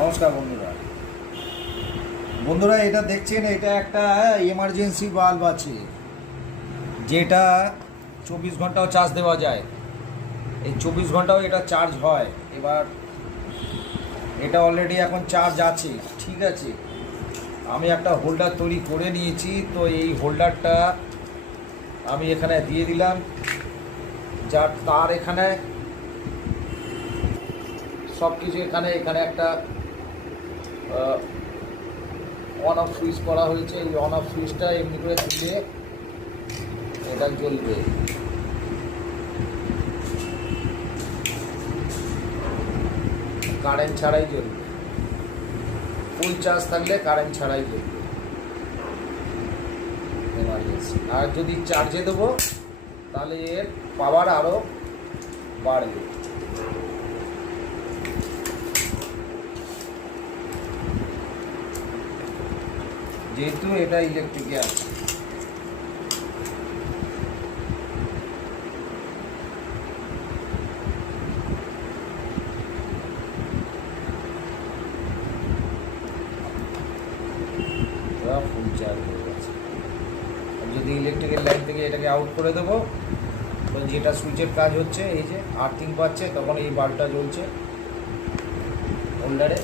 নমস্কার বন্ধুরা। এটা দেখছেন, এটা একটা এমার্জেন্সি বাল্ব আছে যেটা 24 ঘন্টাও চার্জ দেওয়া যায়। এই 24 ঘন্টাও এটা চার্জ হয়। এবার এটা অলরেডি এখন চার্জ আছে, ঠিক আছে। আমি একটা হোল্ডার তৈরি করে নিয়েছি, তো এই হোল্ডারটা আমি এখানে দিয়ে দিলাম। যার তার এখানে সব কিছু এখানে একটা অন অফ সুইচ করা হয়েছে। এই অন অফ সুইচটা এমনি করে দিলে এটা জ্বলবে। কারেন্ট ছাড়াই জ্বলবে, ফুল চার্জ থাকলে কারেন্ট ছাড়াই জ্বলবে এমার্জেন্সি। আর যদি চার্জে দেবো তাহলে এর পাওয়ার আরও বাড়বে। যেহেতু এটা ইলেকট্রিকে আছে। ফুল চার্জ হয়ে গেছে। যদি ইলেকট্রিকের লাইন থেকে এটাকে আউট করে দেবো, তো যেটা সুইচের কাজ হচ্ছে, এই যে আর্থিং পাচ্ছে, তখন এই বাল্বটা জ্বলছে হোল্ডারে।